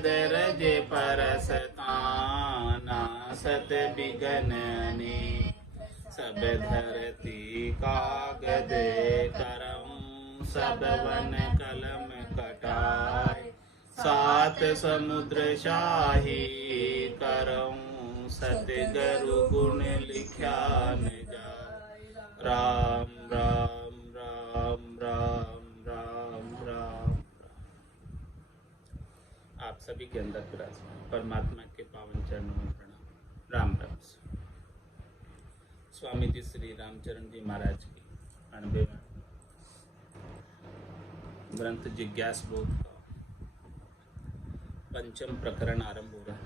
दरज परसताना सत बिगनने सब धरती कागद करम सब वन कलम कटाए सात समुद्र शाही करम सतगुरु गुण लिख्या न जाए। राम राम राम राम राम राम। आप सभी के अंदर विराजमान परमात्मा के पावन चरणों में प्रणाम। राम राम। स्वामी जी श्री रामचरण जी महाराज की 98वां ग्रंथ जिज्ञास बोध का 5म प्रकरण आरंभ हो रहा है।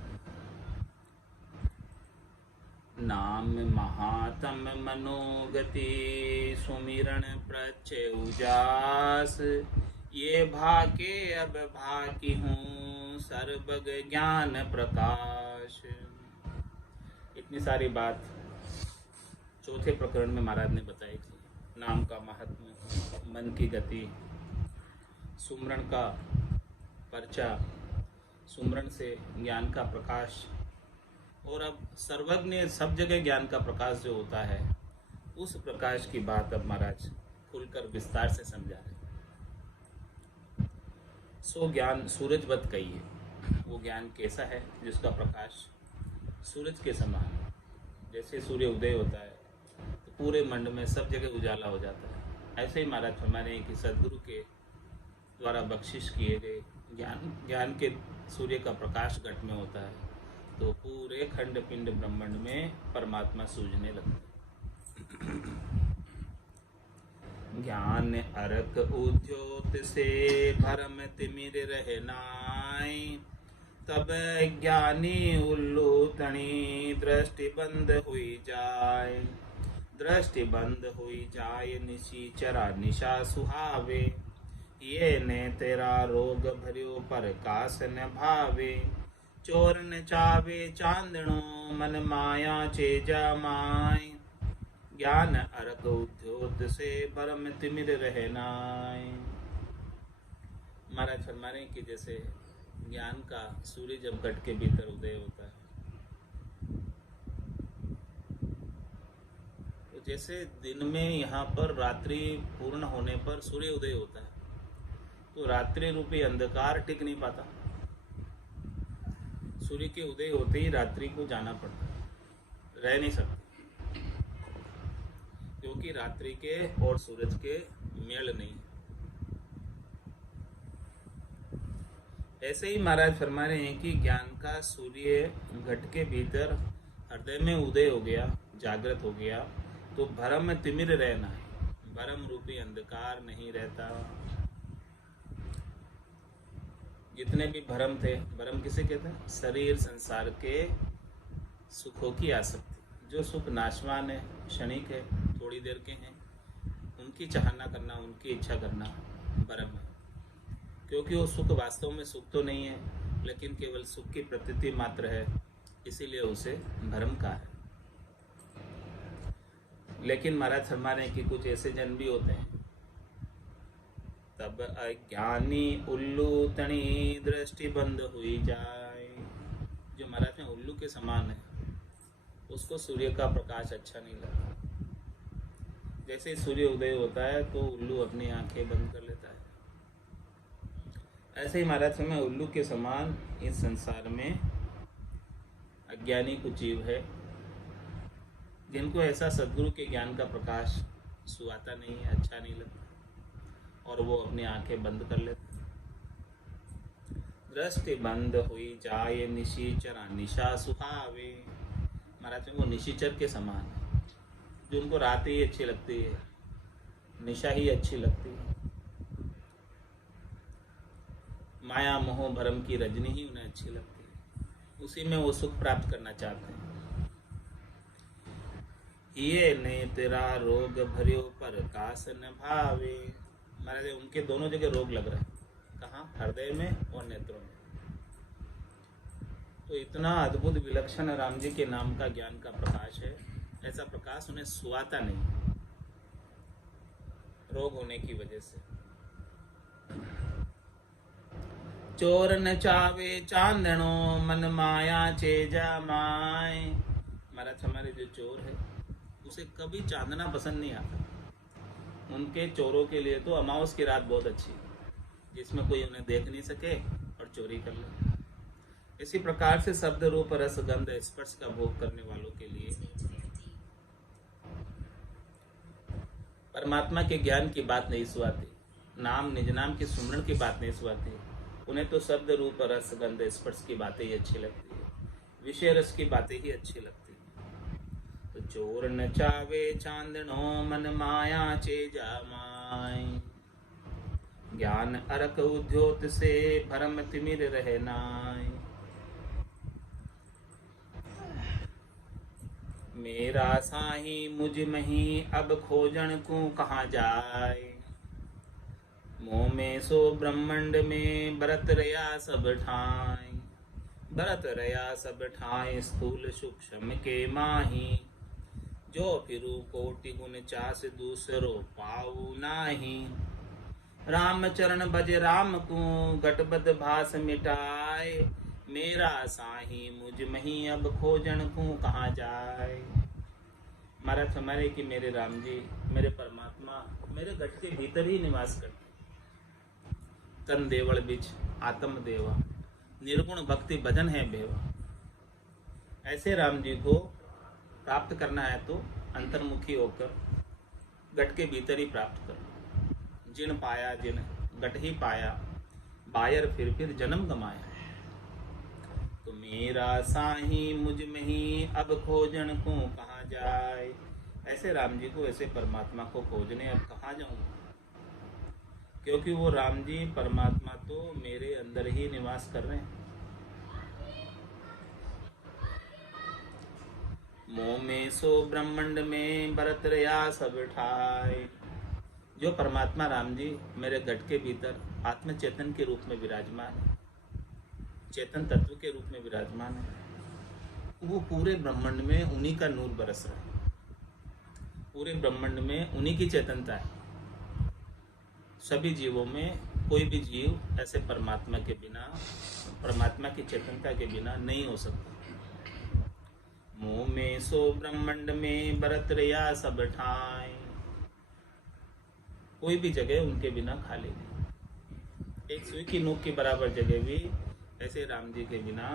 नाम महातम मनोगति सुमिरन प्रचय उजास ये भाके अब भाकी हूँ सर्वग ज्ञान प्रकाश। इतनी सारी बात चौथे प्रकरण में महाराज ने बताई थी। नाम का महात्म्य, मन की गति, सुमरण का पर्चा, सुमरण से ज्ञान का प्रकाश, और अब सर्वज्ञ सब जगह ज्ञान का प्रकाश जो होता है उस प्रकाश की बात अब महाराज खुलकर विस्तार से समझा रहे। सो ज्ञान सूरजवत कही है। वो ज्ञान कैसा है जिसका प्रकाश सूरज के समान है। जैसे सूर्य उदय होता है तो पूरे मंड में सब जगह उजाला हो जाता है, ऐसे ही महाराज फरमाने हैं कि सदगुरु के द्वारा बख्शिश किए गए ज्ञान के सूर्य का प्रकाश घट में होता है तो पूरे खंड पिंड ब्रह्मांड में परमात्मा सूझने लगता है। ज्ञान अरक उद्योत से भरम तिमिर रहनाई तब ज्ञानी उल्लू तणी दृष्टि बंद हुई जाए। दृष्टि बंद हुई जाए निशीचरा निशा सुहावे ये ने तेरा रोग भरियो पर कास न भावे। चोर न चावे चांदणो मन माया चेजा माय ज्ञान अरक उद्योत से परम तिमिर रहनाय। महाराज फरमा रहे कि जैसे ज्ञान का सूर्य जब घट के भीतर उदय होता है तो जैसे दिन में यहाँ पर रात्रि पूर्ण होने पर सूर्य उदय होता है तो रात्रि रूपी अंधकार टिक नहीं पाता। सूर्य के उदय होते ही रात्रि को जाना पड़ता है, रह नहीं सकता, क्योंकि रात्रि के और सूरज के मेल नहीं। ऐसे ही महाराज फरमा रहे हैं कि ज्ञान का सूर्य घट के भीतर हृदय में उदय हो गया, जागृत हो गया तो भरम में तिमिर रहना है, भरम रूपी अंधकार नहीं रहता। जितने भी भरम थे, भरम किसे कहते हैं? शरीर संसार के सुखों की आसक्ति, जो सुख नाशवान है, क्षणिक है, थोड़ी देर के हैं, उनकी चाहना करना, उनकी इच्छा करना भरम है। क्योंकि वो सुख वास्तव में सुख तो नहीं है, लेकिन केवल सुख की प्रतीति मात्र है, इसीलिए उसे भरम कहा है। लेकिन महाराज फरमा रहे हैं कि कुछ ऐसे जन भी होते हैं, तब अज्ञानी उल्लू तणी दृष्टि बंद हुई जाए। जो महाराज में उल्लू के समान है, उसको सूर्य का प्रकाश अच्छा नहीं लगता। जैसे सूर्य उदय होता है तो उल्लू अपनी आंखें बंद कर लेता है। ऐसे ही महाराज में उल्लू के समान इस संसार में अज्ञानी कुछ जीव है जिनको ऐसा सद्गुरु के ज्ञान का प्रकाश सुहाता नहीं है, अच्छा नहीं लगता, और वो अपनी आंखें बंद कर लेते। दृष्टि बंद हुई जाए निशीचरा निशा सुहावे। महाराज वो निशीचर के समान है, जो उनको रात ही अच्छी लगती है, निशा ही अच्छी लगती है, माया मोह भरम की रजनी ही उन्हें अच्छी लगती है, उसी में वो सुख प्राप्त करना चाहते हैं। ये ने तेरा रोग भरियो पर कास न भावे। महाराज उनके दोनों जगह रोग लग रहा है, कहाँ? हृदय में और नेत्रों में। तो इतना अद्भुत विलक्षण राम जी के नाम का ज्ञान का प्रकाश है, ऐसा प्रकाश उन्हें सुहाता नहीं, रोग होने की वजह से। चोर न चावे चांदनो मन माया चे जामाए। महाराज हमारे जो चोर है उसे कभी चांदना पसंद नहीं आता। उनके चोरों के लिए तो अमावस की रात बहुत अच्छी है, जिसमें कोई उन्हें देख नहीं सके और चोरी कर ले। इसी प्रकार से शब्द रूप रस गंध स्पर्श का भोग करने वालों के लिए परमात्मा के ज्ञान की बात नहीं सुहाती, नाम निज नाम के सुमरण की बात नहीं सुहाती। उन्हें तो शब्द रूप रस गंध स्पर्श की बातें ही अच्छी लगती है, विषय रस की बातें ही अच्छी लगती है। तो चोर न चावे चांदनो मन माया चे जामाय। ज्ञान अरक उद्योत से भरम तिमिर रहे नाय। मेरा साही मुझ मही अब खोजन को कहाँ जाए। मोह में सो ब्रह्मंड में बरत रया सब ठाई। बरत रया सब ठाई स्थूल सूक्ष्म के माही। जो फिरू कोटि गुण चास दूसरो पाऊ नाही। राम चरण भज राम को घटबद भास मिटाए। मेरा साही मुझ मही अब खोजन को कहाँ जाए। महाराज हमारे कि मेरे राम जी मेरे परमात्मा मेरे घट के भीतर ही निवास करते। तन देवल बिच आत्म देवा निर्गुण भक्ति भजन है बेवा। ऐसे राम जी को प्राप्त करना है तो अंतर्मुखी होकर घट के भीतर ही प्राप्त करो। जिन पाया जिन घट ही पाया बायर फिर जन्म गमाया। तो मेरा साही मुझ में ही अब खोजन को कहाँ जाए। ऐसे राम जी को ऐसे परमात्मा को खोजने अब कहाँ जाऊंगा, क्योंकि वो राम जी परमात्मा तो मेरे अंदर ही निवास कर रहे हैं। मोह में सो ब्रह्मंड में बरत रया सब ठाए। जो परमात्मा राम जी मेरे घट के भीतर आत्म चेतन के रूप में विराजमान है, चेतन तत्व के रूप में विराजमान है, वो पूरे ब्रह्मांड में उन्हीं का नूर बरस रहा है। पूरे ब्रह्मांड में उन्हीं की चेतनता है। सभी जीवों में कोई भी जीव ऐसे परमात्मा के बिना, परमात्मा की चेतनता के बिना नहीं हो सकता। मोह में सो ब्रह्मांड में बरत रया सब ठाई। कोई भी जगह उनके बिना खाली नहीं। एक सुई की नोक के बराबर जगह भी ऐसे राम जी के बिना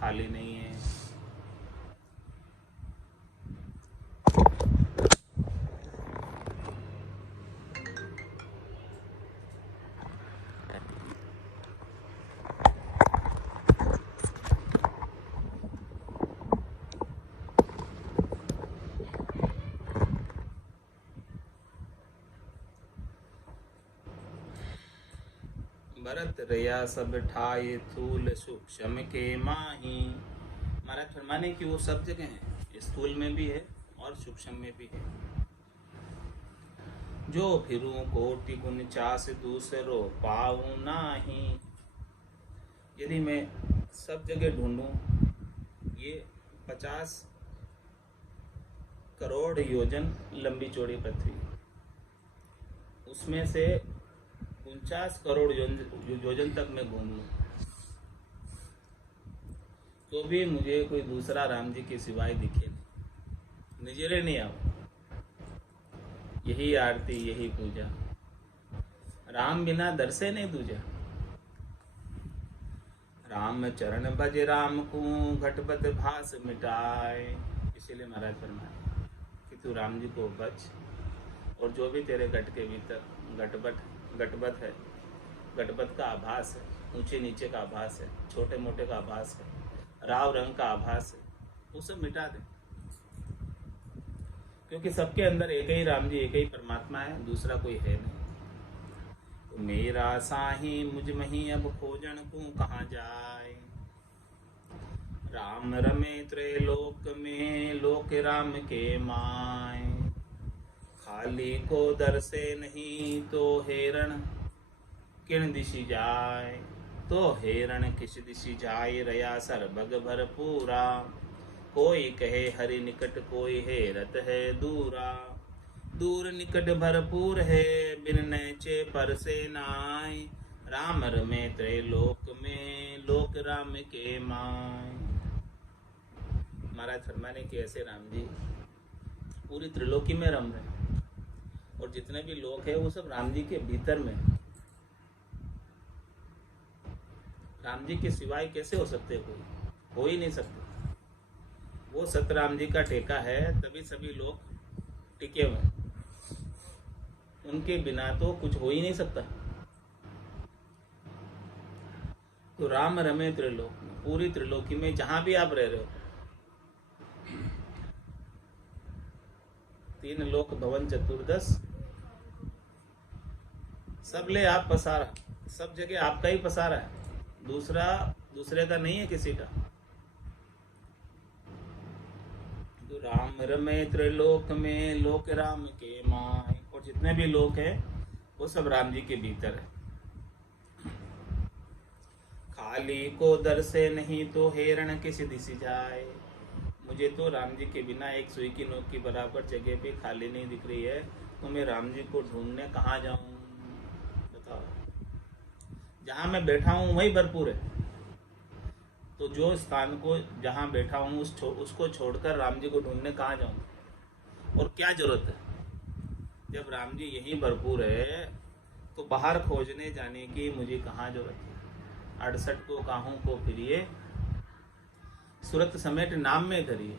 खाली नहीं है। भरत रया सब ठाए थूल सूक्ष्म के माही। महाराज फरमाने की वो सब जगह है, स्थूल में भी है और सूक्ष्म में भी है। जो फिरू कोटि गुण चास दूसरो पाऊं नाही। यदि मैं सब जगह ढूंढूं, ये 50 करोड़ योजन लंबी चौड़ी पृथ्वी, उसमें से 49 करोड़ योजन तक मैं घूम लूं तो भी मुझे कोई दूसरा राम जी के सिवाय दिखे नहीं, नजरे नहीं आओ। यही आरती यही पूजा, राम बिना दर से नहीं दूजा। राम चरण भज राम को घटपत भास मिटाए। इसीलिए महाराज फरमाए कि तू राम जी को बच, और जो भी तेरे घट के भीतर घटबत है, घटबत का आभास है, ऊंचे नीचे का आभास है, छोटे मोटे का आभास है, राव रंग का आभास है, वो सब मिटा दे। क्योंकि सबके अंदर एक ही राम जी, एक ही परमात्मा है, दूसरा कोई है नहीं। तो मेरा साही मुझ मही अब खोजन को कहाँ जाए। राम रमे त्रैलोक में लोक राम के माय। खाली को दर से नहीं तो हेरण किन दिशि जाए। तो हेरण किस दिशि जाए रया सरबग भरपूरा। कोई कहे हरि निकट कोई हेरत है दूरा। दूर निकट भरपूर है बिन नैचे पर से नाय। राम रमे त्रैलोक में, लोक राम के माय। महाराज फरमाने कि ऐसे राम जी पूरी त्रिलोकी में रम रहे, और जितने भी लोग हैं वो सब राम जी के भीतर में। राम जी के सिवाय कैसे हो सकते, कोई हो ही नहीं सकते। वो सतराम जी का टेका है, तभी सभी लोग टिके हुए, उनके बिना तो कुछ हो ही नहीं सकता। तो राम रमे त्रिलोक में, पूरी त्रिलोकी में जहां भी आप रह रहे हो, तीन लोक भवन चतुर्दश, सब ले आप पसारा, सब जगह आपका ही पसारा है, दूसरे का नहीं है किसी का। तो राम रमे त्रिलोक में, लोक राम के माय। और जितने भी लोग हैं वो सब राम जी के भीतर है। खाली को दर से नहीं तो हेरण किस दिस जाए। मुझे तो राम जी के बिना एक सुई की नोक की बराबर जगह भी खाली नहीं दिख रही है, तो मैं राम जी को ढूंढने कहाँ जाऊं बताओ। जहां मैं बैठा हूं वही भरपूर है, तो जो स्थान को जहां बैठा हूं उसको छोड़कर राम जी को ढूंढने कहाँ जाऊं, और क्या जरूरत है। जब राम जी यहीं भरपूर है तो बाहर खोजने जाने की मुझे कहाँ जरूरत है। 68 को काहू को फिरिए, सूरत समेट नाम में धरिए।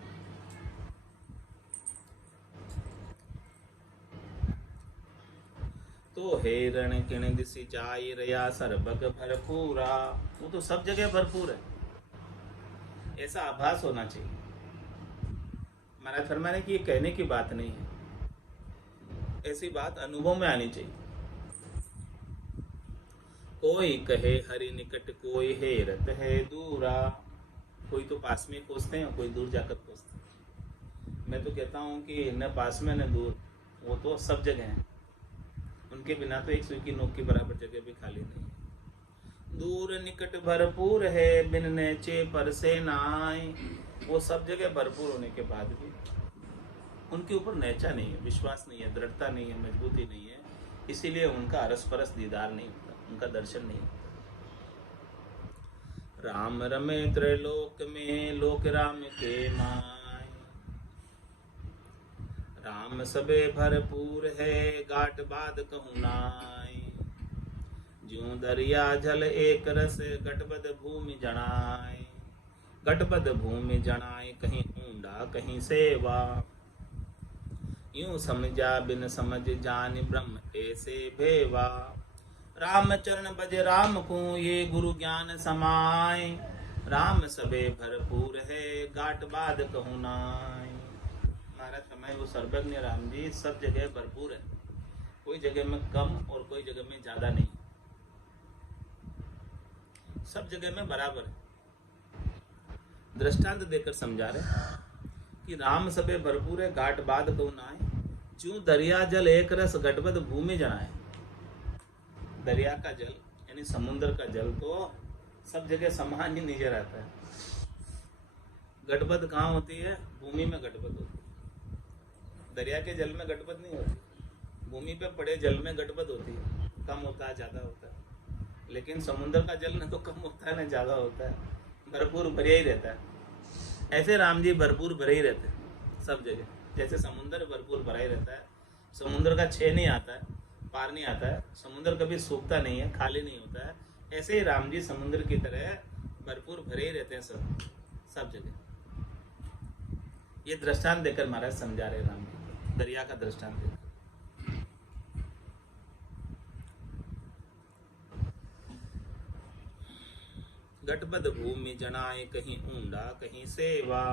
तो हेरण किण दिसी जाई रया सरबग भरपूरा। वो तो सब जगह भरपूर है, ऐसा आभास होना चाहिए। महाराज फरमाने की ये कहने की बात नहीं है, ऐसी बात अनुभव में आनी चाहिए। कोई कहे हरि निकट, कोई हेरत है दूरा। कोई तो पास में खोजते हैं, कोई दूर जाकर खोजते हैं। मैं तो कहता हूँ कि न पास में न दूर, वो तो सब जगह हैं। उनके बिना तो एक सुई की नोक की बराबर जगह भी खाली नहीं है। दूर निकट भरपूर है, बिन नेचे पर से नाय। वो सब जगह भरपूर होने के बाद भी उनके ऊपर नेचा नहीं है, विश्वास नहीं है, दृढ़ता नहीं है, मजबूती नहीं है, इसीलिए उनका अरस परस दीदार नहीं होता, उनका दर्शन नहीं होता। राम रमे त्रैलोक में, लोक राम के माय। राम सबे भरपूर है, गाट बाद कहूँ नाय। ज्यों दरिया जल एक रस, गटबद भूमि जनाय। गटबद भूमि जनाय, कहीं ऊंडा कहीं सेवा। यूं समझा बिन समझ जान ब्रह्म ऐसे भेवा। राम चरण बज राम को, ये गुरु ज्ञान समाय। राम सबे भरपूर है, गाट बाद कहूँ नाय। महाराज समय वो सर्वज्ञ राम जी सब जगह भरपूर है, कोई जगह में कम और कोई जगह में ज्यादा नहीं, सब जगह में बराबर है। दृष्टांत देकर समझा रहे कि राम सबे भरपूर है, घाट बाद कहूँ नाय। ज्यों दरिया जल एक रस, गटबद भूमि जनाए। दरिया का जल यानी समुद्र का जल तो सब जगह समान ही नजर आता है। गटबद कहाँ होती है? भूमि में गटबद होती है। दरिया के जल में गटबद नहीं होती, भूमि पे पड़े जल में गटबद होती है, कम होता है ज्यादा होता है। लेकिन समुद्र का जल न तो कम होता है न ज्यादा होता है, भरपूर भरे ही रहता है। ऐसे राम जी भरपूर भरे ही रहते हैं सब जगह, जैसे समुद्र भरपूर भरा ही रहता है। समुद्र का छे नहीं आता है, पार नहीं आता है, समुद्र कभी सूखता नहीं है, खाली नहीं होता है। ऐसे ही राम जी समुद्र की तरह भरपूर भरे ही रहते हैं सब जगह। ये दृष्टांत देकर महाराज समझा रहे राम जी, दरिया का दृष्टांत देकर। गटबद भूमि जनाए, कहीं ऊंडा कहीं सेवा।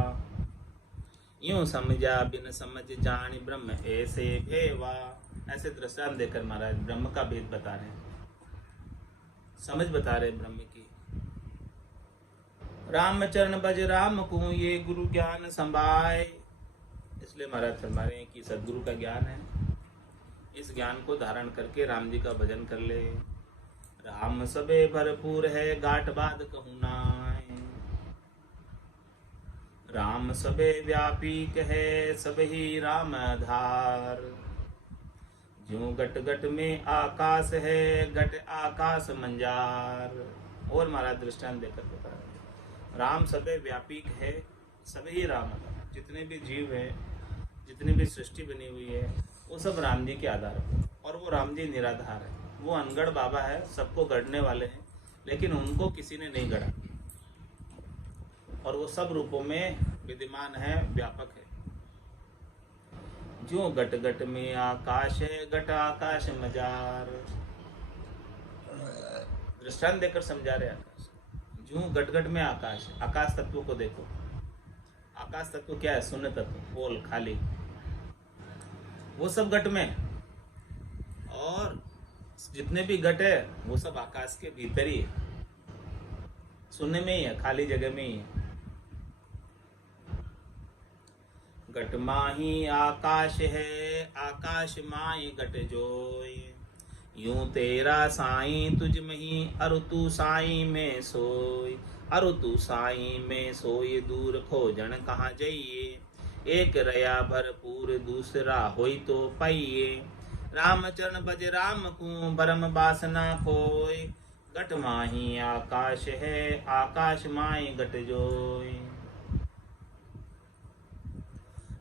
यूं समझा बिन समझ जान ब्रह्म ऐसे भेवा। ऐसे दृष्टांत देकर महाराज ब्रह्म का भेद बता रहे हैं, समझ बता रहे ब्रह्म की। राम चरण बज राम को, ये गुरु ज्ञान संभाय। इसलिए महाराज फरमा रहे हैं कि सदगुरु का ज्ञान है, इस ज्ञान को धारण करके राम जी का भजन कर ले। राम सबे भरपूर है, गाट बाद कहूँ नाय। राम सबे व्यापी कहे, सब ही राम आधार। ज्यों घट घट में आकाश है, घट आकाश मंजार। और महाराज दृष्टांत देकर बता रहे, राम सभी व्यापक है, सभी ही राम है। जितने भी जीव हैं, जितनी भी सृष्टि बनी हुई है, वो सब राम जी के आधार पर। और वो राम जी निराधार है, वो अनगढ़ बाबा है, सबको गढ़ने वाले हैं, लेकिन उनको किसी ने नहीं गढ़ा। और वो सब रूपों में विद्यमान है, व्यापक है। जो घट घट में आकाश है, घट आकाश मजार। दृष्टांत देकर समझा रहे आकाश। जो घट घट में आकाश, आकाश तत्व को देखो। आकाश तत्व क्या है? शून्य तत्व, पोल, खाली। वो सब घट में, और जितने भी घट है वो सब आकाश के भीतर ही है, शून्य में ही है, खाली जगह में ही है। घट माही आकाश है, आकाश माही घट जोय। यूं तेरा साईं तुझ में ही, अरु तू साईं में सोई। अरु तू साईं में सोई, दूर खोजन कहाँ जाइए। एक रया भरपूर, दूसरा होई तो पाइए। रामचरण भज राम को, भरम बासना खोय। घट माही आकाश है, आकाश माही घट जोय।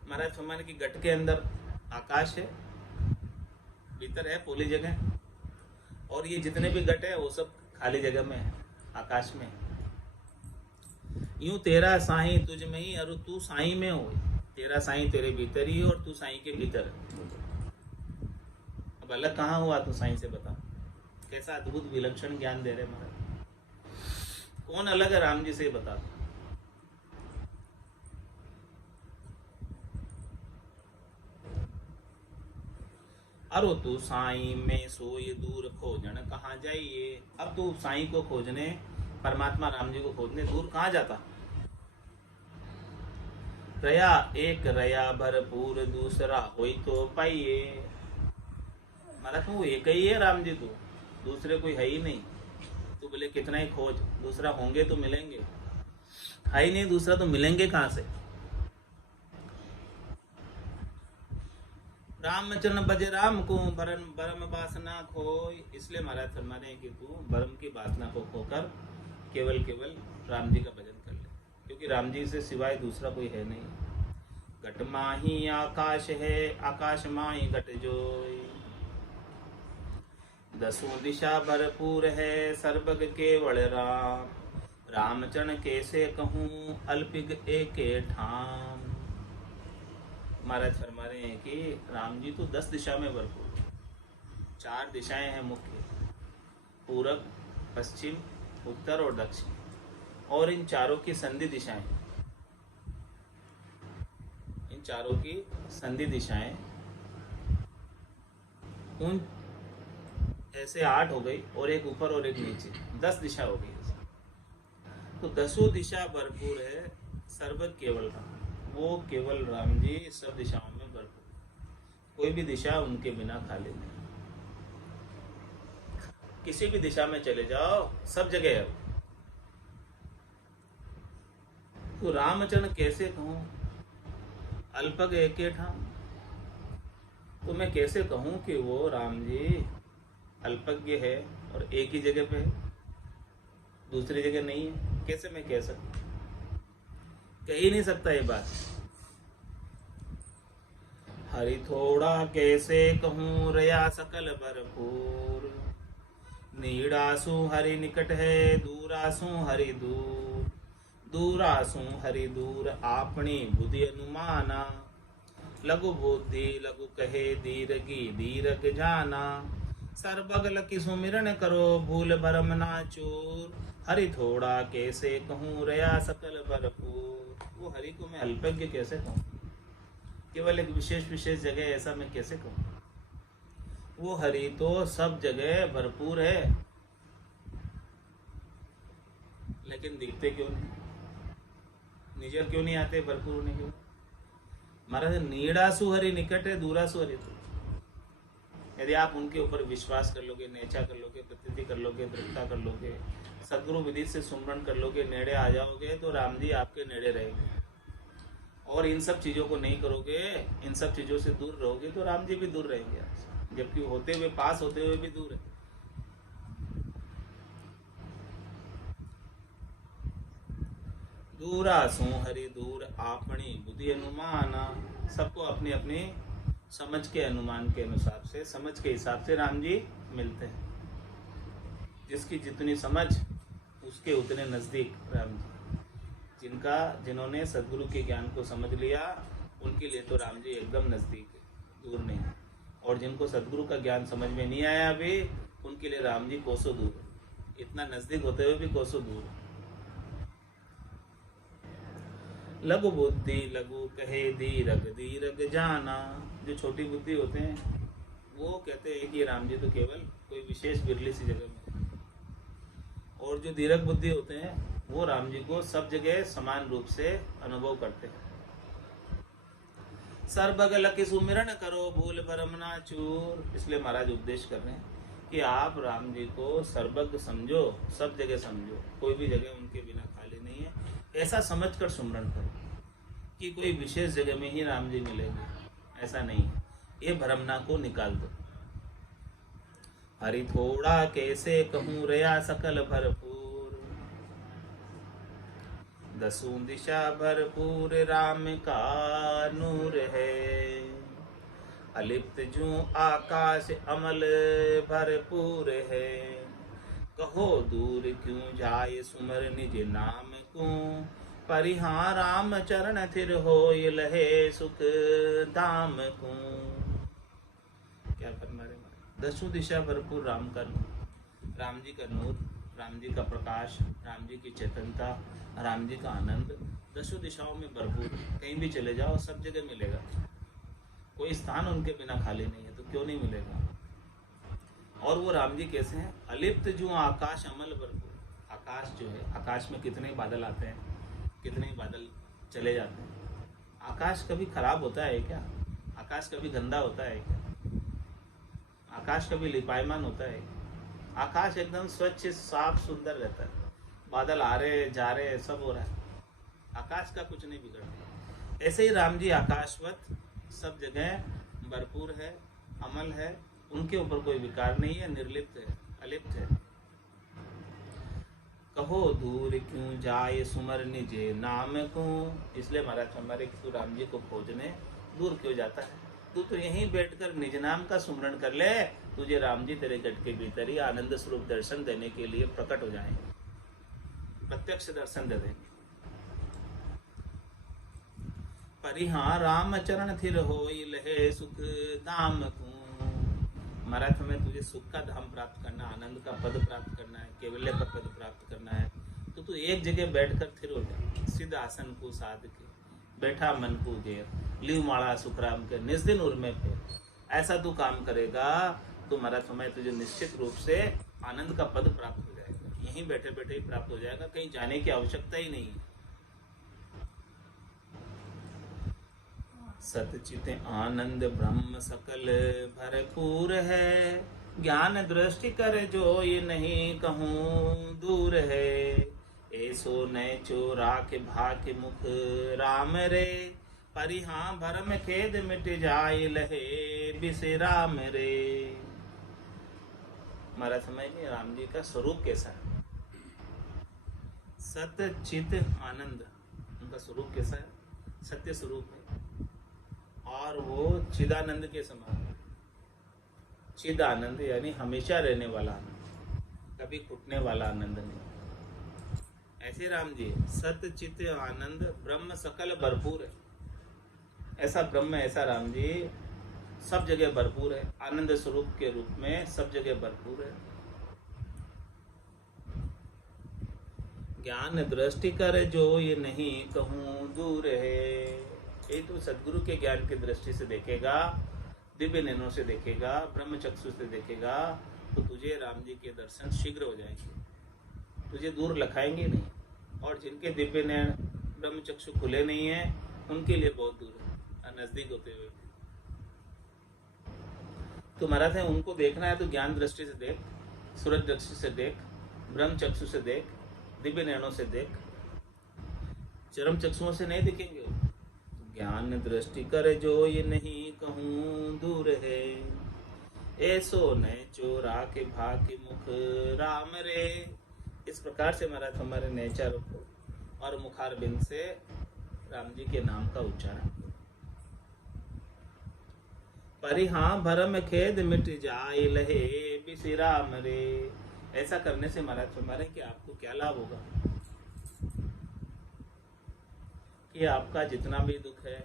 महाराज फरमाने की घट के अंदर आकाश है, भीतर है पोली जगह, और ये जितने भी घट है वो सब खाली जगह में है, आकाश में। यूं तेरा साईं तुझ में ही, और तू साईं में हो। तेरा साईं तेरे भीतर ही है और तू साईं के भीतर है। अब अलग कहाँ हुआ तू साईं से? बता। कैसा अद्भुत विलक्षण ज्ञान दे रहे महाराज। कौन अलग है राम जी से? बता। अरो तू साईं में सोई, दूर खोजन कहाँ जाइए। अब तू साईं को खोजने, परमात्मा राम जी को खोजने दूर कहाँ जाता? रया एक रया भरपूर, दूसरा होई तो पाइए। मतलब तू एक ही है राम जी, तू दूसरे कोई है ही नहीं। तू बोले कितना ही खोज, दूसरा होंगे तो मिलेंगे, है ही नहीं दूसरा, तो मिलेंगे कहाँ से? रामचरण भज राम को, भरम वासना खोय। इसलिए महाराज फरमा रहे हैं कि तू भरम की वासना को खोकर केवल केवल राम जी का भजन कर ले, क्योंकि राम जी से सिवाय दूसरा कोई है नहीं। घट माही आकाश है, आकाश माही घट जोय। दसों दिशा भरपूर है, सर्वग केवल राम। रामचरण कैसे कहूँ, अल्पिग एके ठाम। महाराज फरमा रहे हैं कि राम जी तो 10 दिशा में भरपूर। 4 दिशाएं हैं मुख्य, पूरब, पश्चिम, उत्तर और दक्षिण, और इन चारों की संधि दिशाएं। इन चारों की संधि दिशाएं, उन ऐसे 8 हो गई, और एक ऊपर और एक नीचे, 10 दिशा हो गई। तो 10 दिशा भरपूर है, सर्वग केवल राम। वो केवल राम जी सब दिशाओं में भरपूर, कोई भी दिशा उनके बिना खाली नहीं। किसी भी दिशा में चले जाओ, सब जगह है। तो रामचरण कैसे कहूं, अल्पग एके ठाम। तो मैं कैसे कहूं कि वो राम जी अल्पज्ञ है और एक ही जगह पे है, दूसरी जगह नहीं है? कैसे मैं कह सकता? कह ही नहीं सकता ये बात। हरि थोड़ा कैसे कहूँ, रया सकल भरपूर। नीड़ासु हरि निकट है, दूरासु हरि दूर। दूरासु हरि दूर, आपनी बुद्धि अनुमाना। लघु बुद्धि लघु कहे, दीर्घी दीर्घ जाना। सर्वगल की सुमिरन करो, भूल भरम ना चूर। हरि थोड़ा कैसे कहूँ, रया सकल भरपूर। वो हरि को मैं अल्पज्ञ कैसे कहूँ? केवल एक विशेष जगह ऐसा मैं कैसे कहूँ? वो हरि तो सब जगह भरपूर है, लेकिन दिखते क्यों नहीं? निजर क्यों नहीं आते भरपूर होने के? महाराज नीड़ासु हरि निकट है, दूरासु हरि दूर। यदि आप उनके ऊपर विश्वास कर लोगे, नेचा कर लोगे, प्रतीति कर लोगे, दृढ़ता कर लोगे, सदगुरु विधि से सुमरण कर लोगे, नेड़े आ जाओगे, तो राम जी आपके नेड़े रहेंगे। और इन सब चीज़ों को नहीं करोगे, इन सब चीज़ों से दूर रहोगे, तो राम जी भी दूर रहेंगे आपसे। जबकि होते हुए, पास होते हुए भी दूर है। दूरा सो हरि दूर आपनी बुद्धि अनुमाना। सबको अपनी अपनी समझ के अनुमान के अनुसार से, समझ के हिसाब से राम जी मिलते हैं। जिसकी जितनी समझ उसके उतने नजदीक राम जी। जिन्होंने सदगुरु के ज्ञान को समझ लिया उनके लिए तो राम जी एकदम नजदीक है, दूर नहीं। और जिनको सदगुरु का ज्ञान समझ में नहीं आया अभी, उनके लिए राम जी कोसों दूर है। इतना नजदीक होते हुए भी कोसों दूर है। लघु बुद्धि लघु कहे धीरग धीरग जाना। जो छोटी बुद्धि होते हैं वो कहते हैं कि राम जी तो केवल कोई विशेष बिरली सी जगह में है। और जो धीरग बुद्धि होते हैं वो राम जी को सब जगह समान रूप से अनुभव करते हैं। सर्वगल की सुमिरन करो भूल भरम ना चूर। इसलिए महाराज उपदेश कर रहे हैं कि आप राम जी को सर्वज्ञ समझो, सब जगह समझो, कोई भी जगह उनके बिना खाली नहीं है। ऐसा समझकर सुमरन करो कि कोई विशेष जगह में ही राम जी मिलेंगे, ऐसा नहीं है। ये भ्रमना को निकाल दो। हरि थोड़ा कैसे कहूँ रया सकल भरपूर। दसों दिशा भरपूर राम का नूर है। अलिप्त जो आकाश अमल भरपूर है। कहो दूर क्यों जाए सुमर निज नाम को। परिहां राम चरण थिर हो लहे सुख धाम को। क्या फरमा रहे? दसों दिशा भरपूर राम का नूर, राम जी का नूर, राम जी का प्रकाश, राम जी की चेतनता, राम जी का आनंद दसों दिशाओं में भरपूर। कहीं भी चले जाओ सब जगह मिलेगा। कोई स्थान उनके बिना खाली नहीं है, तो क्यों नहीं मिलेगा। और वो राम जी कैसे हैं? अलिप्त जो आकाश अमल भरपूर। आकाश जो है, आकाश में कितने बादल आते हैं, कितने बादल चले जाते हैं। आकाश कभी खराब होता है क्या? आकाश कभी गंदा होता है क्या? आकाश कभी लिपायमान होता है? आकाश एकदम स्वच्छ साफ सुंदर रहता है। बादल आ रहे जा रहे सब हो रहा है, आकाश का कुछ नहीं बिगड़ता। ऐसे ही राम जी आकाशवत सब जगह भरपूर है, अमल है, उनके ऊपर कोई विकार नहीं है, निर्लिप्त है, अलिप्त है। कहो दूर क्यों जाए सुमर निजे नाम को। इसलिए महाराज हमारे तू राम जी को खोजने दूर क्यों जाता है? तू तो यहीं बैठकर निज नाम का सुमरण कर ले। तुझे राम जी तेरे गट के भीतर ही आनंद स्वरूप दर्शन देने के लिए प्रकट हो जाएंगे, प्रत्यक्ष दर्शन दे देंगे। परिहां राम चरण थिर हो लहे सुख धाम को। महाराज हमें तुझे सुख का धाम प्राप्त करना, आनंद का पद प्राप्त करना है, केवल्य का पद प्राप्त करना है, तो तू एक जगह बैठकर थिर हो जा। सिद्ध आसन को साध के बैठा मन को घेर, लिव माला सुखराम के निज दिन उर्मे पे। ऐसा तू काम करेगा तो महाराज हमें तुझे निश्चित रूप से आनंद का पद प्राप्त हो जाएगा। यहीं बैठे बैठे ही प्राप्त हो जाएगा, कहीं जाने की आवश्यकता ही नहीं है। सतचित आनंद ब्रह्म सकल भरपूर है। ज्ञान दृष्टि कर जो ये नहीं कहूँ दूर है। ऐसो नय चो राख भाक मुख राम रे। परिहां भरम खेद मिट जाए लहे बिसराम रे। हमारा समझ में राम जी का स्वरूप कैसा है? सत चित आनंद, उनका स्वरूप कैसा है? सत्य स्वरूप है और वो चिदानंद के समान है। चिद आनंद यानी हमेशा रहने वाला आनंद, कभी फूटने वाला आनंद नहीं। ऐसे राम जी सत चित आनंद ब्रह्म सकल भरपूर है। ऐसा ब्रह्म, ऐसा राम जी सब जगह भरपूर है, आनंद स्वरूप के रूप में सब जगह भरपूर है। ज्ञान दृष्टि कर जो ये नहीं कहूँ दूर है। ये तो सदगुरु के ज्ञान की दृष्टि से देखेगा, दिव्य नैनों से देखेगा, ब्रह्म चक्षु से देखेगा, तो तुझे राम जी के दर्शन शीघ्र हो जाएंगे, तुझे दूर लखाएंगे नहीं। और जिनके दिव्य नैन ब्रह्म चक्षु खुले नहीं है उनके लिए बहुत दूर है, नजदीक होते हुए। तो महाराज है उनको देखना है तो ज्ञान दृष्टि से देख, सूरज दृष्टि से देख, ब्रह्म चक्षु से देख, दिव्य नैनों से देख। चरम चक्षुओं से नहीं दिखेंगे वो। ज्ञान दृष्टि कर जो ये नहीं कहूँ दूर है। ऐसो न चोरा के भाग्य मुख राम रे। इस प्रकार से महाराज हमारे नेचर को और मुखार बिंद से राम जी के नाम का उच्चारण करो। परिहां भरम खेद मिट जाए लहे बिसि राम रे। ऐसा करने से महाराज फरमाए कि आपको क्या लाभ होगा कि आपका जितना भी दुख है,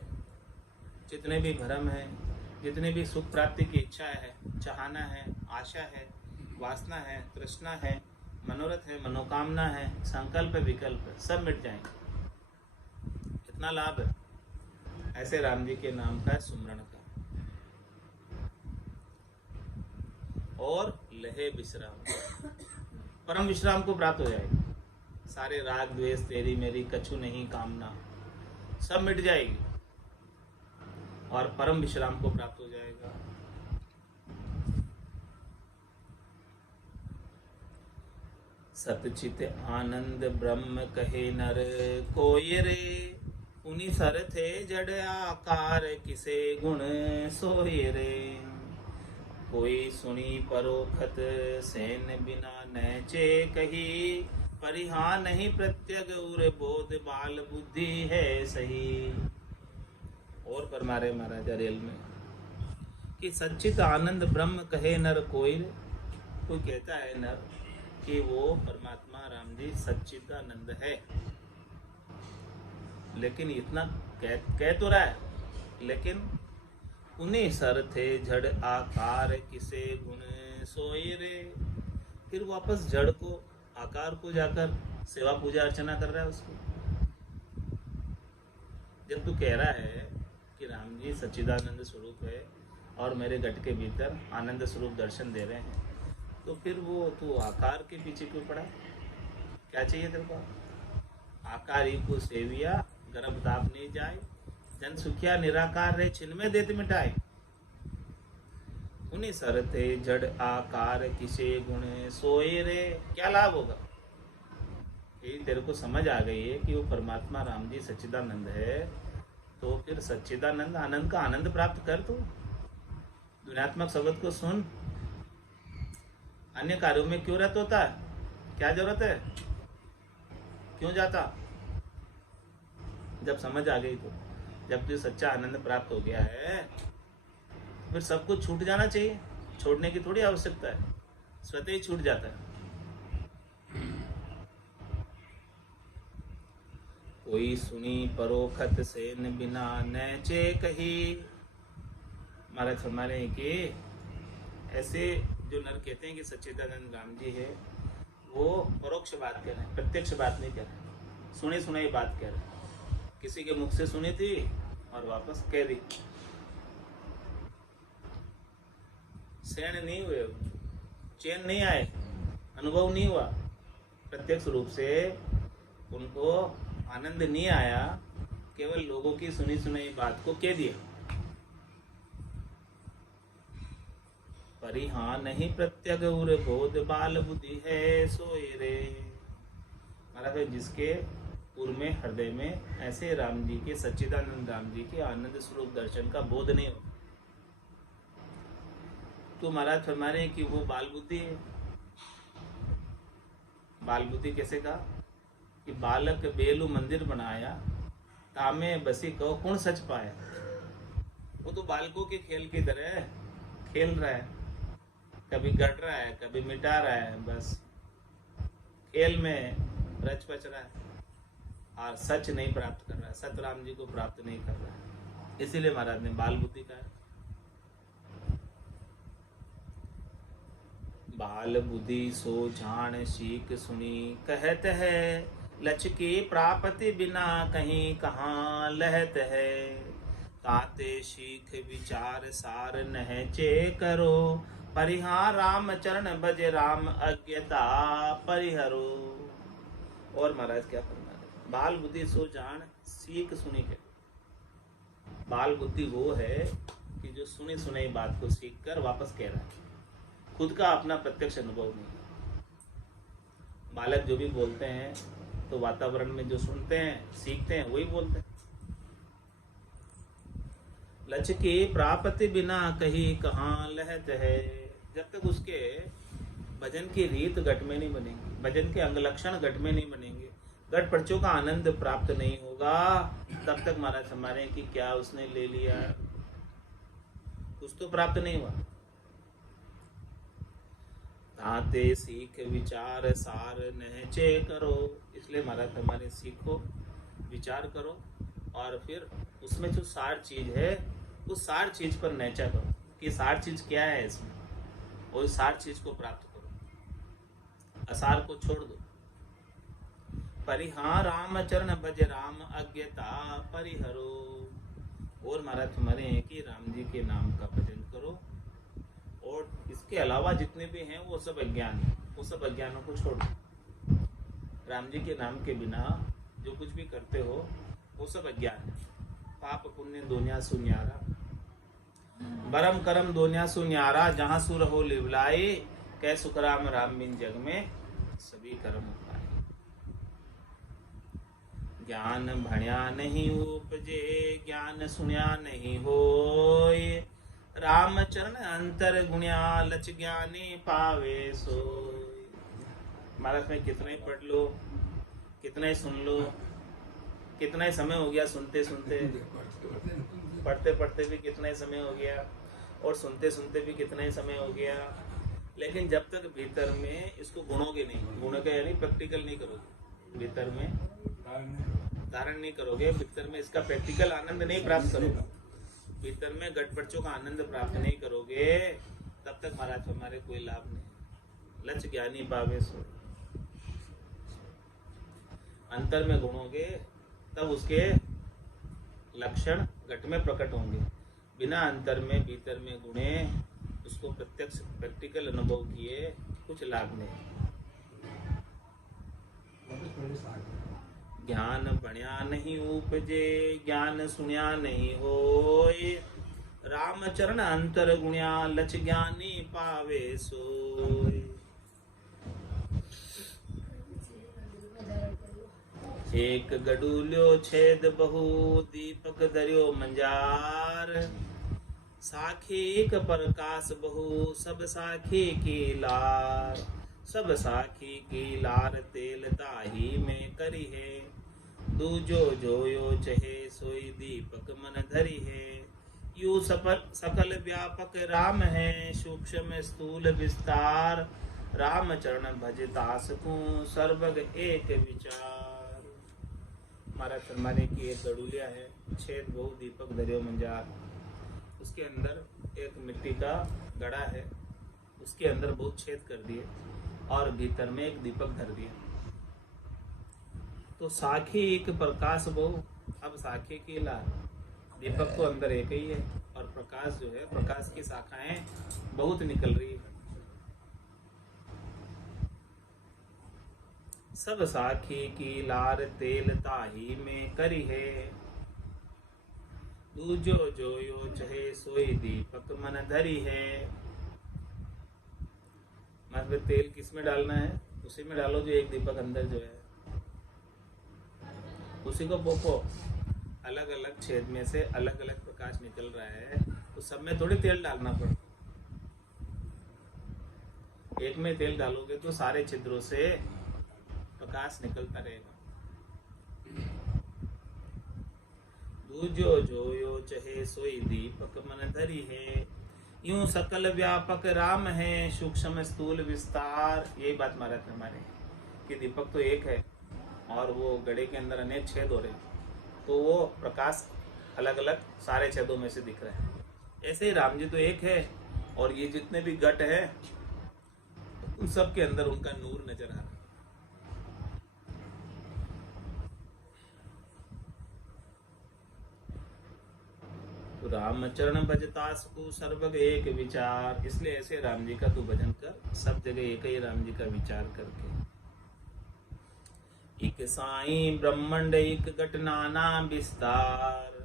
जितने भी भरम है, जितने भी सुख प्राप्ति की इच्छा है, चाहना है, आशा है, वासना है, तृष्णा है, मनोरथ है, मनोकामना है, संकल्प विकल्प सब मिट जाएंगे। कितना लाभ है ऐसे राम जी के नाम का सुमरण का। और लहे विश्राम, परम विश्राम को प्राप्त हो जाएगी। सारे राग द्वेष तेरी मेरी कछु नहीं कामना सब मिट जाएगी और परम विश्राम को प्राप्त हो जाएगा। सतचित आनंद ब्रह्म कहे नर कोय रे। उन्हीं सर थे जड़ आकार किसे गुण सोय रे। कोई सुनी परोखत सेन बिना नैचे कही। परिहा नहीं प्रत्यग उर बोध बाल बुद्धि है सही। और फरमारे महाराज रेल में कि सच्चित आनंद ब्रह्म कहे नर कोई। कोई कहता है नर कि वो परमात्मा राम जी सच्चिदानंद है, लेकिन इतना कह तो रहा है, लेकिन उन्हीं सर थे जड़ आकार किसे गुण सोए रे। फिर वापस जड़ को आकार को जाकर सेवा पूजा अर्चना कर रहा है उसको। जब तू कह रहा है कि राम जी सच्चिदानंद स्वरूप है और मेरे घट के भीतर आनंद स्वरूप दर्शन दे रहे हैं, तो फिर वो तू आकार के पीछे क्यों पड़ा? क्या चाहिए तेरे को? आकार ही को सेविया गर्भ ताप नहीं जाए। जन सुखिया निराकार रे छिन्मय देत मिटाए। उन्हीं सरते जड़ आकार किसे गुण सोए रे। क्या लाभ होगा? यही तेरे को समझ आ गई है कि वो परमात्मा राम जी सच्चिदानंद है, तो फिर सच्चिदानंद आनंद का आनंद प्राप्त कर। तू दुनियात्मक शब्द को सुन, अन्य कार्यों में क्यों रत होता है? क्या जरूरत है? क्यों जाता? जब समझ आ गई तो जब तुझे सच्चा आनंद प्राप्त हो गया है, फिर सब कुछ छूट जाना चाहिए। छोड़ने की थोड़ी आवश्यकता है, स्वतः ही छूट जाता है। कोई सुनी परोखत से न बिना नैचे कही। महाराज फरमाने कि ऐसे जो नर कहते हैं कि सच्चिदानंद राम जी है, वो परोक्ष बात कह रहे हैं, प्रत्यक्ष बात नहीं कह रहे, सुनी सुनाई बात कह रहे हैं। किसी के मुख से सुनी थी और वापस कह दी। सहन नहीं हुए, चैन नहीं आए, अनुभव नहीं हुआ, प्रत्यक्ष रूप से उनको आनंद नहीं आया, केवल लोगों की सुनी सुनाई बात को कह दिया। परिहा नहीं प्रत्यग उर बोध बाल बुद्धि है सोए रे। महाराज जिसके पूर्व में हृदय में ऐसे राम जी के सच्चिदानंद राम जी के आनंद स्वरूप दर्शन का बोध नहीं हो, तो महाराज फरमा रहे हैं कि वो बाल बुद्धि है। बाल बुद्धि कैसे कहा? कि बालक बेलू मंदिर बनाया, तामे बसी कहो कौन सच पाया। वो तो बालकों के खेल की तरह खेल रहा है, कभी गट रहा है, कभी मिटा रहा है, बस खेल में रच पच रहा है और सच नहीं प्राप्त कर रहा है, सत राम जी को प्राप्त नहीं कर रहा है। इसीलिए महाराज ने बाल बुद्धि कहा। बाल बुद्धि सो जान सीख सुनी कहत है। लक्ष्य की प्राप्ति बिना कहीं कहाँ लहत है। ताते सीख विचार सार नहचे करो। परिहार राम चरण भज राम अज्ञता परिहरो। और महाराज क्या फरमा रहे? बाल बुद्धि सो जान सीख सुनी के। बाल बुद्धि वो है कि जो सुनी सुनाई बात को सीख कर वापस कह रहा है, खुद का अपना प्रत्यक्ष अनुभव नहीं। बालक जो भी बोलते हैं तो वातावरण में जो सुनते हैं सीखते हैं वही बोलते हैं। लच की प्राप्ति बिना कहीं कहाँ लहत है। जब तक उसके भजन की रीत घट में नहीं बनेगी, भजन के अंग लक्षण घट में नहीं बनेंगे, घट पर्चों का आनंद प्राप्त नहीं होगा, तब तक महाराज हमारे कि क्या उसने ले लिया, कुछ तो प्राप्त नहीं हुआ। ताते सीख विचार सार नहचे करो, इसलिए महाराज हमारे सीखो, विचार करो और फिर उसमें जो सार चीज है उस सार चीज पर नहचा करो कि सार चीज क्या है इसमें, और उस सार चीज को प्राप्त करो, असार को छोड़ दो। परिहार राम चरण भज राम अज्ञता परिहरो, और महाराज हमारे हैं कि राम जी के नाम का भजन करो, और इसके अलावा जितने भी हैं वो सब अज्ञान है, वो सब अज्ञानों को छोड़ दो। राम जी के नाम के बिना जो कुछ भी करते हो वो सब अज्ञान है। पाप पुण्य दोनिया सुन्यारा, बरम करम दोनिया सुन्यारा, जहाँ सुर हो लिवलाए, कै सुखराम राम बिन जग में सभी कर्म उपाय। ज्ञान भण्या नहीं उपजे, ज्ञान सुन्या नहीं होय, राम चरण अंतर गुण्या, लच ज्ञानी पावे सोय। महाराज में कितना ही पढ़ लो, कितना ही सुन लो, कितना ही समय हो गया सुनते सुनते, पढ़ते पढ़ते भी कितना ही समय हो गया, और सुनते सुनते भी कितना ही समय हो गया, लेकिन जब तक भीतर में इसको गुणोगे नहीं, गुण का यानी प्रैक्टिकल नहीं करोगे, भीतर में धारण नहीं करोगे, भीतर में इसका प्रैक्टिकल आनंद नहीं प्राप्त करोगे, भीतर में गटपटचों का आनंद प्राप्त नहीं करोगे, तब तक महाराज हमारे कोई लाभ नहीं। लच ज्ञानी पावे सो, अंतर में गुणोगे तब उसके लक्षण घट में प्रकट होंगे, बिना अंतर में भीतर में गुणे उसको प्रत्यक्ष प्रैक्टिकल अनुभव किए कुछ लाभ नहीं। ज्ञान बढ़िया नहीं उपजे, ज्ञान सुन्या नहीं होय, राम चरण अंतर गुण्या, लच ज्ञानी पावे सोय। एक गडूल्यो छेद बहु, दीपक दरियो मंजार, साखी एक प्रकाश बहु, सब साखी की लार, सब साखी की लार तेल ताही में करी है, दूजो जोयो चहे सोई दीपक मन धरी है, यू सकल व्यापक राम है, सूक्ष्म स्थूल विस्तार, राम चरण भज दास को, सर्वग एक विचार। महाराज फरमाने की एक गडूलिया है, छेद बहु दीपक दरियो मंजार, उसके अंदर एक मिट्टी का गड़ा है, उसके अंदर बहुत छेद कर दिए और भीतर में एक दीपक धर दिया। तो साखी एक प्रकाश बहु, अब साखी की लार, दीपक तो अंदर एक ही है और प्रकाश जो है, प्रकाश की शाखाएं बहुत निकल रही है। सब साखी की लार तेल ताही में करी है, दूजो जोयो चहे सोई दीपक मन धरी है। मतलब तेल किस में डालना है, उसी में डालो जो एक दीपक अंदर जो है, उसी को पोपो। अलग अलग छेद में से अलग अलग प्रकाश निकल रहा है, तो सब में थोड़ी तेल डालना पड़े। एक में तेल डालोगे तो सारे छिद्रों से प्रकाश निकलता रहेगा। दूजो जोयो चहे सोई दीपक मन धरी है, यूं सकल व्यापक राम है, सूक्ष्म स्थूल विस्तार। यही बात महाराज हमारे कि दीपक तो एक है और वो गड़े के अंदर अनेक छेद हो रहे हैं, तो वो प्रकाश अलग अलग सारे छेदों में से दिख रहे हैं। ऐसे ही राम जी तो एक है और ये जितने भी घट है उन सब के अंदर उनका नूर नजर आ रहा है। तो राम चरण भजतास को सर्वग एक विचार, इसलिए ऐसे राम जी का तू भजन कर, सब जगह एक ही राम जी का विचार करके। एक साई ब्रह्मांड एक घट नाना विस्तार,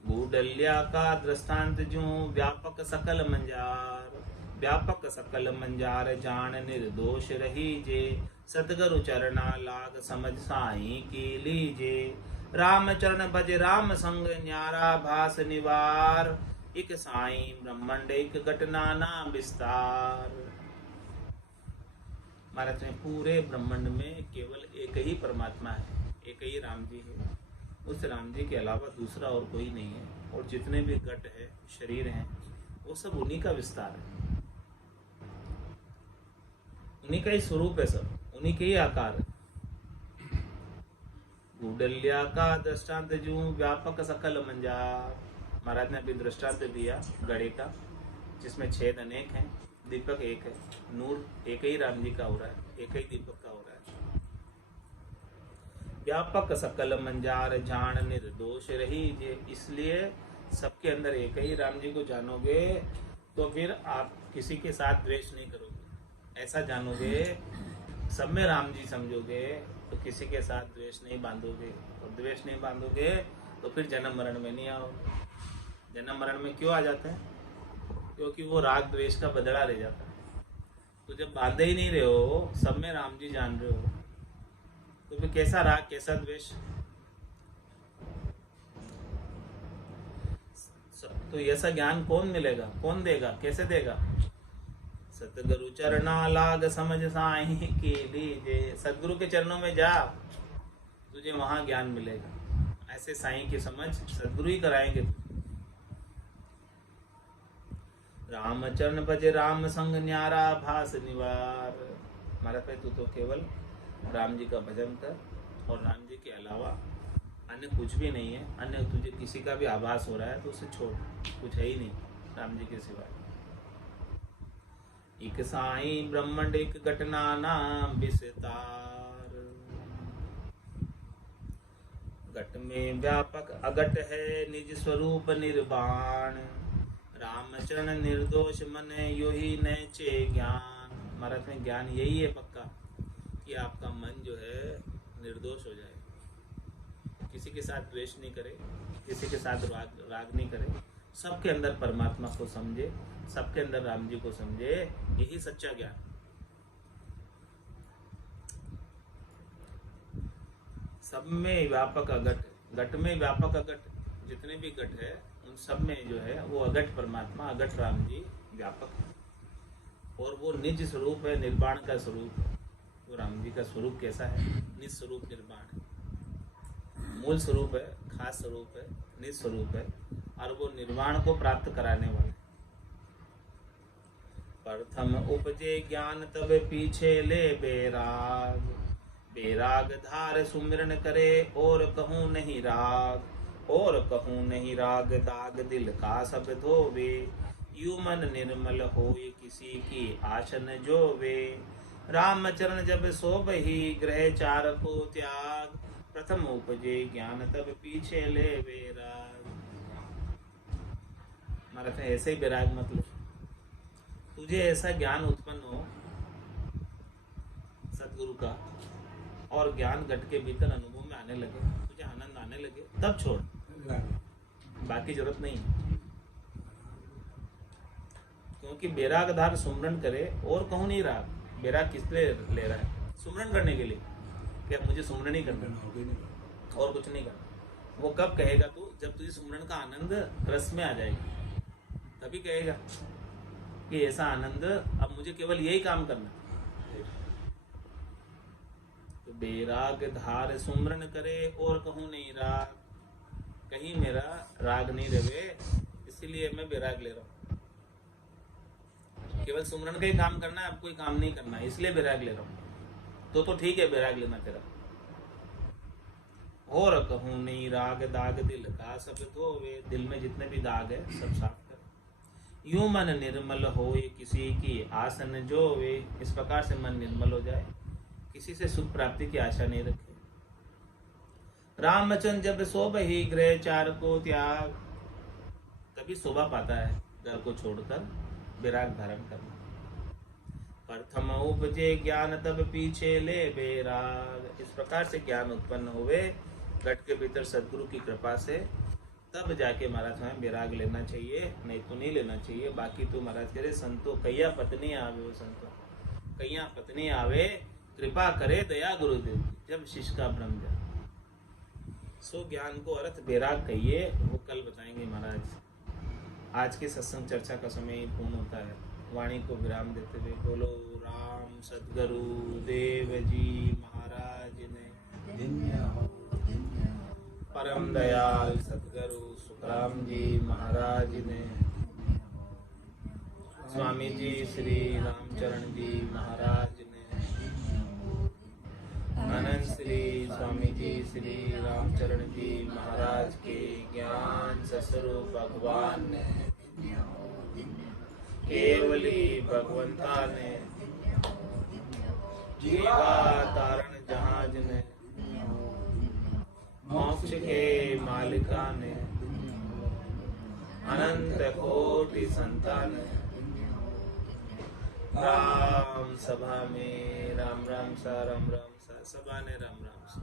बूडल्या का दृष्टांत जो व्यापक सकल मंजार, व्यापक सकल मंजार जान निर्दोष रही जे, सतगुरु चरना लाग समझ साई की लीजे। राम चरण भज राम संग न्यारा भास निवार। इक साई ब्रह्मंड इक घटना ना विस्तार। महाराज में पूरे ब्रह्मांड में केवल एक ही परमात्मा है, एक ही राम जी है। उस राम जी के अलावा दूसरा और कोई नहीं है। और जितने भी घट है, शरीर हैं, वो सब उन्हीं का विस्तार है, उन्हीं का ही स्वरूप है, सब उन्हीं के ही आकार है। गुडल्या का दृष्टांत जू व्यापक सकल मंजार। महाराज ने अभी दृष्टांत दिया घड़े का, जिसमें छेद अनेक हैं, दीपक एक है, नूर एक ही राम जी का हो रहा है, एक ही दीपक का हो रहा है। व्यापक सकल मंजार जान निर्दोष रही जे। इसलिए सबके अंदर एक ही राम जी को जानोगे तो फिर आप किसी के साथ द्वेष नहीं करोगे। ऐसा जानोगे, सब में राम जी समझोगे तो किसी के साथ द्वेष नहीं बांधोगे। और द्वेष नहीं बांधोगे तो फिर जन्म मरण में नहीं आओगे। जन्म मरण में क्यों आ जाते हैं? क्योंकि वो राग द्वेष का बदला रह जाता है। तो जब बांधे ही नहीं रहे हो, सब में राम जी जान रहे हो, तो फिर कैसा राग, कैसा द्वेष? तो ऐसा ज्ञान कौन मिलेगा, कौन देगा, कैसे देगा? सतगुरु चरना लाग समझ साई की लीजे। सतगुरु के चरणों में जा, तुझे वहां ज्ञान मिलेगा। ऐसे साईं की समझ सतगुरु ही कराएंगे। राम चरण भज राम संग न्यारा भास निवार। महाराज तू तो केवल राम जी का भजन कर, और राम जी के अलावा अन्य कुछ भी नहीं है। अन्य तुझे किसी का भी आभास हो रहा है तो उसे छोड़, कुछ है ही नहीं राम जी के सिवाय। एक साई ब्रह्मांड एक घटना नाम विस्तार। घट में व्यापक अघट है निज स्वरूप निर्वाण। राम चरण निर्दोष मन यो ही नैचे ज्ञान। महाराज में ज्ञान यही है पक्का कि आपका मन जो है निर्दोष हो जाए, किसी के साथ द्वेष नहीं करे, किसी के साथ राग नहीं करे, सबके अंदर परमात्मा को समझे, सबके अंदर राम जी को समझे। यही सच्चा ज्ञान। सब में व्यापक अघट, घट में व्यापक अघट, जितने भी घट है उन सब में जो है वो अघट परमात्मा, अघट राम जी व्यापक है। और वो निज स्वरूप है, निर्वाण का स्वरूप है। वो राम जी का स्वरूप कैसा है? निज स्वरूप निर्वाण है। मूल स्वरूप है, खास स्वरूप है, निज स्वरूप है, और वो निर्वाण को प्राप्त कराने वाले। प्रथम उपजे ज्ञान तब पीछे ले बेराग। बेराग धार सुमिरन करे और कहूँ नहीं राग। और कहूँ नहीं राग दाग दिल का सब धोवे। यू मन निर्मल होए किसी की आश न जोवे। राम चरण जब सोभ ही ग्रह चार को त्याग। प्रथम उपजे ज्ञान तब पीछे ले बेराग। महाराज ऐसे ही बेराग मतलब तुझे ऐसा ज्ञान उत्पन्न हो सतगुरु का, और ज्ञान घट के भीतर अनुभव में आने लगे, तुझे आनंद आने लगे, तब छोड़, बाकी जरूरत नहीं। क्योंकि बेराग धार सुमरन करे और कहूँ नहीं राग। बेराग किस लिए ले रहा है? सुमरन करने के लिए, कि अब मुझे सुमरन ही करना और कुछ नहीं करना। वो कब कहेगा तू? जब तुझे सुमरन का आनंद रस में आ जाएगा, तभी कहेगा कि ऐसा आनंद अब मुझे केवल यही काम करना। तो बेराग धार सुमरन करे और कहूँ नहीं राग। कहीं मेरा राग नहीं रहे, इसीलिए मैं बेराग ले रहा हूँ। केवल सुमरन का ही काम करना है, अब कोई काम नहीं करना है, इसलिए बेराग ले रहा हूँ। तो ठीक है बेराग लेना तेरा। और कहूँ नहीं राग दाग दिल का सब धोवे। दिल में जितने भी दाग है सब साफ कर। यूं मन निर्मल होए किसी की आस न जोवे। इस प्रकार से मन निर्मल हो जाए, किसी से सुख प्राप्ति की आशा नहीं रखे। रामचंद्र जब शोभ ही गृह चार को त्याग। तभी शोभा पाता है घर को छोड़कर विराग धारण करना। प्रथम उपजे ज्ञान तब पीछे ले बेराग। इस प्रकार से ज्ञान उत्पन्न हुए घट के भीतर सदगुरु की कृपा से, तब जाके महाराज हमें विराग लेना चाहिए, नहीं तो नहीं लेना चाहिए। बाकी तो महाराज कह रहे संतो कैया पत्नी आवे। हो संतो कैया पत्नी आवे कृपा करे दया गुरुदेव जब शिष्य का भ्रम जाए। सो ज्ञान को अर्थ वैराग कहिए, वो कल बताएंगे महाराज। आज के सत्संग चर्चा का समय ही पूर्ण होता है। वाणी को विराम देते हुए बोलो राम सद्गुरु देव जी महाराज ने, परम दयाल सद्गुरु सुखराम जी महाराज ने, स्वामी जी श्री रामचरण जी महाराज ने, अनंत श्री स्वामी जी श्री रामचरण जी महाराज के ज्ञान सस्वरूप भगवान ने, केवली भगवंता ने, जीवा तारण जहाज ने, मोक्ष के मालिका ने, अनंत कोटि संतान, राम सभा में राम राम सा, राम राम सा, सभा ने राम राम सा।